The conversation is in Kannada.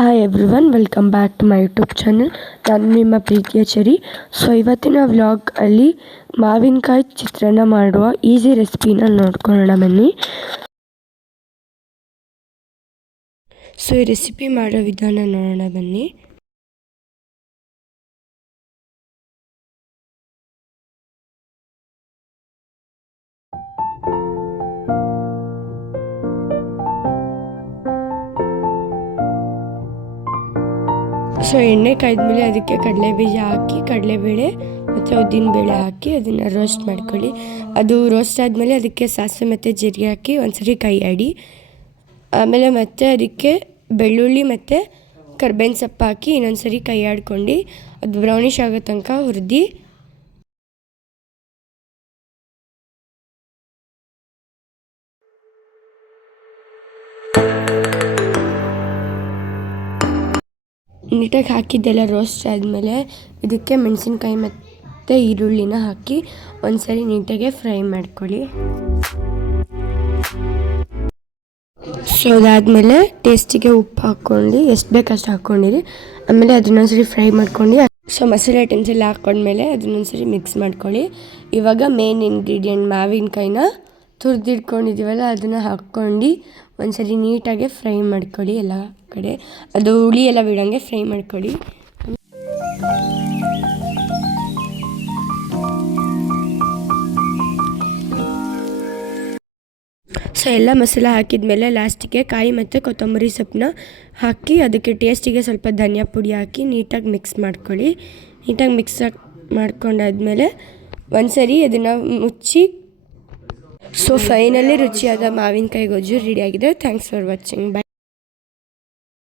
Hi everyone, welcome back to my YouTube channel. ನಾನು ನಿಮ್ಮ ಪ್ರೀತಿಯ ಚರಿ. ಸೊ ಇವತ್ತಿನ ವ್ಲಾಗಲ್ಲಿ ಮಾವಿನಕಾಯಿ ಚಿತ್ರಾನ್ನ ಮಾಡುವ ಈಸಿ ರೆಸಿಪಿನ ನೋಡ್ಕೊಳ್ಳೋಣ ಬನ್ನಿ. ಸೊ ಈ ರೆಸಿಪಿ ಮಾಡೋ ವಿಧಾನ ನೋಡೋಣ ಬನ್ನಿ. ಸೊ ಎಣ್ಣೆ ಕಾಯ್ದ್ಮೇಲೆ ಅದಕ್ಕೆ ಕಡಲೆಬೀಜ ಹಾಕಿ, ಕಡಲೆಬೇಳೆ ಮತ್ತು ಉದ್ದಿನಬೇಳೆ ಹಾಕಿ ಅದನ್ನು ರೋಸ್ಟ್ ಮಾಡ್ಕೊಳ್ಳಿ. ಅದು ರೋಸ್ಟ್ ಆದಮೇಲೆ ಅದಕ್ಕೆ ಸಾಸಿವೆ ಮತ್ತು ಜೀರಿಗೆ ಹಾಕಿ ಒಂದ್ಸರಿ ಕೈ ಆಡಿ, ಆಮೇಲೆ ಮತ್ತೆ ಅದಕ್ಕೆ ಬೆಳ್ಳುಳ್ಳಿ ಮತ್ತು ಕರ್ಬೇವಿನ ಸೊಪ್ಪು ಹಾಕಿ ಇನ್ನೊಂದ್ಸರಿ ಕೈ ಆಡ್ಕೊಂಡು ಅದು ಬ್ರೌನಿಷ್ ಆಗೋ ತನಕ ಹುರಿದು ನೀಟಾಗಿ ಹಾಕಿದ್ದೆಲ್ಲ ರೋಸ್ಟ್ ಆದಮೇಲೆ ಇದಕ್ಕೆ ಮೆಣಸಿನ್ಕಾಯಿ ಮತ್ತು ಈರುಳ್ಳಿನ ಹಾಕಿ ಒಂದ್ಸರಿ ನೀಟಾಗಿ ಫ್ರೈ ಮಾಡ್ಕೊಳ್ಳಿ. ಸೊ ಅದಾದಮೇಲೆ ಟೇಸ್ಟಿಗೆ ಉಪ್ಪು ಹಾಕ್ಕೊಂಡು ಎಷ್ಟು ಬೇಕಷ್ಟು ಹಾಕ್ಕೊಂಡಿರಿ. ಆಮೇಲೆ ಅದನ್ನೊಂದ್ಸರಿ ಫ್ರೈ ಮಾಡ್ಕೊಂಡು ಸೊ ಮಸಾಲೆ ಐಟಮ್ಸ್ ಎಲ್ಲ ಹಾಕ್ಕೊಂಡ್ಮೇಲೆ ಅದನ್ನೊಂದ್ಸರಿ ಮಿಕ್ಸ್ ಮಾಡ್ಕೊಳ್ಳಿ. ಇವಾಗ ಮೇನ್ ಇಂಗ್ರೀಡಿಯೆಂಟ್ ಮಾವಿನಕಾಯಿನ ತುರಿದಿಟ್ಕೊಂಡಿದ್ದೀವಲ್ಲ ಅದನ್ನು ಹಾಕ್ಕೊಂಡು ಒಂದ್ಸರಿ ನೀಟಾಗಿ ಫ್ರೈ ಮಾಡ್ಕೊಳ್ಳಿ. ಎಲ್ಲ ಕಡೆ ಅದು ಹುಳಿ ಎಲ್ಲ ಬಿಡೋಂಗೆ ಫ್ರೈ ಮಾಡ್ಕೊಳ್ಳಿ. ಸೊ ಎಲ್ಲ ಮಸಾಲ ಹಾಕಿದ್ಮೇಲೆ ಲಾಸ್ಟಿಗೆ ಕಾಯಿ ಮತ್ತು ಕೊತ್ತಂಬರಿ ಸೊಪ್ಪನ್ನ ಹಾಕಿ ಅದಕ್ಕೆ ಟೇಸ್ಟಿಗೆ ಸ್ವಲ್ಪ ಧನಿಯಾ ಪುಡಿ ಹಾಕಿ ನೀಟಾಗಿ ಮಿಕ್ಸ್ ಮಾಡ್ಕೊಳ್ಳಿ. ನೀಟಾಗಿ ಮಿಕ್ಸ್ ಮಾಡ್ಕೊಂಡಾದ್ಮೇಲೆ ಒಂದ್ಸರಿ ಅದನ್ನು ಮುಚ್ಚಿ. ಸೊ ಫೈನಲಿ ರುಚಿಯಾದ ಮಾವಿನಕಾಯಿ ಗೊಜ್ಜು ರೆಡಿಯಾಗಿದೆ. Thanks for watching. ಬಾಯ್.